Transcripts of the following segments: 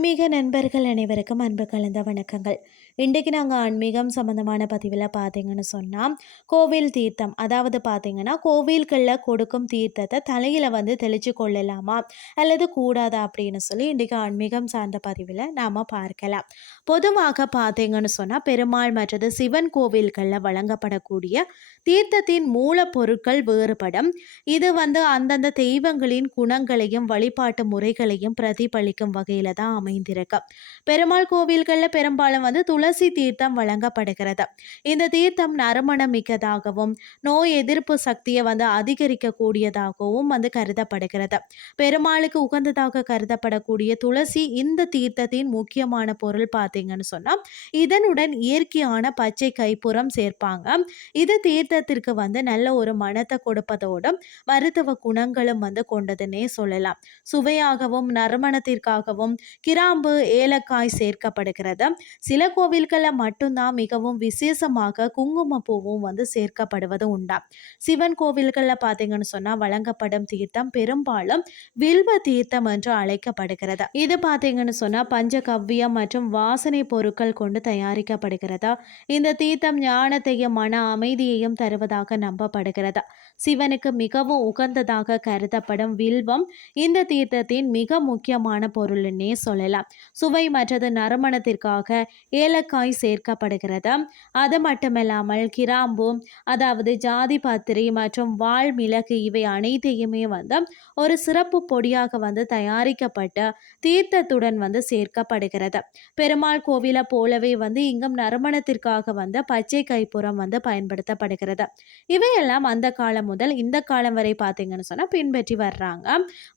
ஆன்மீக நண்பர்கள் அனைவருக்கும் அன்பு கலந்த வணக்கங்கள். இன்றைக்கு நாங்கள் ஆன்மீகம் சம்மந்தமான பதிவில் பார்த்தீங்கன்னு சொன்னால் கோவில் தீர்த்தம். அதாவது பார்த்தீங்கன்னா கோவில்களில் கொடுக்கும் தீர்த்தத்தை தலையில் வந்து தெளித்து கொள்ளலாமா? அல்லது கூடாதா அப்படின்னு சொல்லி இன்றைக்கு ஆன்மீகம் சார்ந்த பதிவில் நாம் பார்க்கலாம். பொதுவாக பார்த்தீங்கன்னு சொன்னால் பெருமாள் மற்றது சிவன் கோவில்களில் வழங்கப்படக்கூடிய தீர்த்தத்தின் மூலப்பொருட்கள் வேறுபடும். இது வந்து அந்தந்த தெய்வங்களின் குணங்களையும் வழிபாட்டு முறைகளையும் பிரதிபலிக்கும் வகையில் தான் அமைந்திருக்கு பெருமாள் கோவில்களில் பெரும்பாலும் வந்து துளசி தீர்த்தம் வழங்கப்படுகிறது. இந்த தீர்த்தம் நறுமணம் மிக்கதாகவும் நோய் எதிர்ப்பு சக்தியை வந்து அதிகரிக்கக்கூடியதாகவும் வந்து கருதப்படுகிறது. பெருமாளுக்கு உகந்ததாக கருதப்படக்கூடிய துளசி இந்த தீர்த்தத்தின் முக்கியமான பொருள் பார்த்தீங்கன்னு சொன்னால் இதனுடன் இயற்கையான பச்சை கைப்புறம் சேர்ப்பாங்க. இது தீர்த்தத்திற்கு வந்து நல்ல ஒரு மனத்தை கொடுப்பதோடும் மருத்துவ குணங்களும் வந்து கொண்டதுன்னே சொல்லலாம். சுவையாகவும் நறுமணத்திற்காகவும் கிர கிராம்பு ஏலக்காய் சேர்க்கப்படுகிறது. சில கோவில்களில் மட்டும்தான் மிகவும் விசேஷமாக குங்குமப்பூவும் வந்து சேர்க்கப்படுவது உண்டா? சிவன் கோவில்களில் பார்த்தீங்கன்னு சொன்னால் வழங்கப்படும் தீர்த்தம் பெரும்பாலும் வில்வ தீர்த்தம் என்று அழைக்கப்படுகிறது. இது பார்த்தீங்கன்னு சொன்னால் பஞ்சகவ்யம் மற்றும் வாசனை பொருட்கள் கொண்டு தயாரிக்கப்படுகிறது? இந்த தீர்த்தம் ஞானத்தையும் மன அமைதியையும் தருவதாக நம்பப்படுகிறது? சிவனுக்கு மிகவும் உகந்ததாக கருதப்படும் வில்வம் இந்த தீர்த்தத்தின் மிக முக்கியமான பொருள்னே சொல்லலாம். சுவை மற்றது நறுமணத்திற்காக ஏலக்காய் சேர்க்கப்படுகிறது. அது மட்டுமில்லாமல் கிராம்பு அதாவது ஜாதி பத்திரி மற்றும் வாழ் மிளகு இவை அனைத்தையுமே வந்து ஒரு சிறப்பு பொடியாக வந்து தயாரிக்கப்பட்ட தீர்த்தத்துடன் வந்து சேர்க்கப்படுகிறது. பெருமாள் கோவிலை போலவே வந்து இங்கும் நறுமணத்திற்காக வந்து பச்சை கைப்புறம் வந்து பயன்படுத்தப்படுகிறது. இவையெல்லாம் அந்த காலம் முதல் இந்த காலம் வரை பார்த்தீங்கன்னு சொன்னால் பின்பற்றி வர்றாங்க.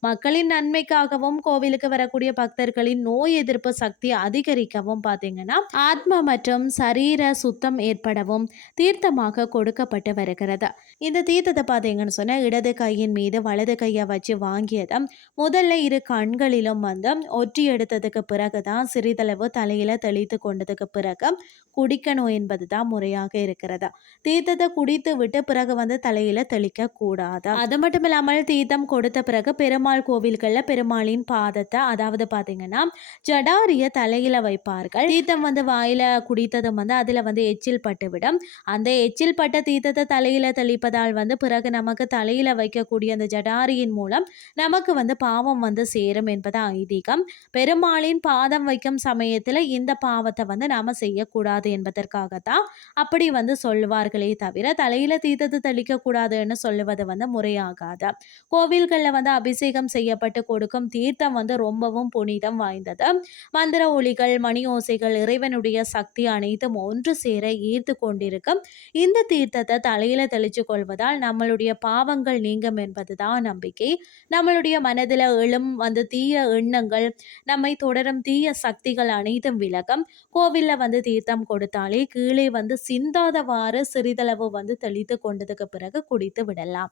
மக்களின் நன்மைக்காகவும் கோவிலுக்கு வரக்கூடிய பக்தர்களின் நோய் எதிர்ப்பு சக்தி அதிகரிக்கவும் பார்த்தீங்கன்னா ஆத்ம மற்றும் சரீர சுத்தம் ஏற்படவும் தீர்த்தமாக கொடுக்கப்பட்டு வருகிறது. இந்த தீர்த்தத்தை பார்த்தீங்கன்னு சொன்னால் இடது கையின் மீது வலது கையை வச்சு வாங்கியதை முதல்ல இரு கண்களிலும் வந்து ஒற்றி எடுத்ததுக்கு பிறகு தான் சிறிதளவு தலையில் தெளித்து கொண்டதுக்கு பிறகு குடிக்கணும் என்பது தான் முறையாக இருக்கிறது. தீர்த்தத்தை குடித்து விட்டு பிறகு வந்து தலையில தெளிக்க கூடாது. அது மட்டும் இல்லாமல் தீர்த்தம் கொடுத்த பிறகு பெருமாள் கோவில்களில் பெருமாளின் பாதத்தை அதாவது பார்த்தீங்கன்னா ஜடாரிய தலையில வைப்பார்கள். தீர்த்தம் வந்து வாயில குடித்ததும் வந்து அதுல வந்து எச்சில் பட்டுவிடும். அந்த எச்சில் பட்ட தீர்த்தத்தை தலையில தெளிப்பதால் வந்து பிறகு நமக்கு தலையில வைக்கக்கூடிய அந்த ஜடாரியின் மூலம் நமக்கு வந்து பாவம் வந்து சேரும் என்பது ஐதீகம். பெருமாளின் பாதம் வைக்கும் சமயத்தில் இந்த பாவத்தை வந்து நாம செய்யக்கூடாது என்பதற்காகத்தான் அப்படி வந்து சொல்லுவார்களே தவிர தலையில தீர்த்தத்தை தெளிக்க கூடாதுன்னு சொல்லுவது வந்து முறையாகாது. கோவில்களில் வந்து அபிஷேகம் செய்யப்பட்டு கொடுக்கும் தீர்த்தம் வந்து ரொம்பவும் புனிதம் வாய்ந்தது மந்திர ஒளிகள் மணி ஓசைகள் இறைவனுடைய சக்தி அனைத்தும் ஒன்று சேர ஈர்த்து கொண்டிருக்கும். இந்த தீர்த்தத்தை தலையில தெளிச்சு கொள்வதால் நம்மளுடைய பாவங்கள் நீங்கும் என்பதுதான் நம்பிக்கை. நம்மளுடைய மனதில் எழும் வந்து தீய எண்ணங்கள் நம்மை தொடரும் தீய சக்திகள் அனைத்தும் விலகும். கோவிலில் வந்து தீர்த்தம் கொடுத்தாலே கீழே வந்து சிந்தாதவாறு சிறிதளவு வந்து தெளித்து கொண்டதுக்கு பிறகு குடித்து விடலாம்.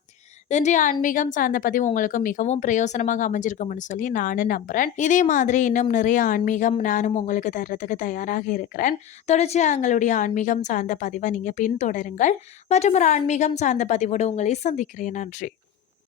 இன்றைய ஆன்மீகம் சார்ந்த பதிவு உங்களுக்கு மிகவும் பிரயோசனமாக அமைஞ்சிருக்கும்னு சொல்லி நானும் நம்புகிறேன் இதே மாதிரி இன்னும் நிறைய ஆன்மீகம் நானும் உங்களுக்கு தர்றதுக்கு தயாராக இருக்கிறேன். தொடர்ச்சியாக எங்களுடைய ஆன்மீகம் சார்ந்த பதிவை நீங்கள் பின்தொடருங்கள். மற்றும் ஒரு ஆன்மீகம் சார்ந்த பதிவோடு உங்களை சந்திக்கிறேன். நன்றி.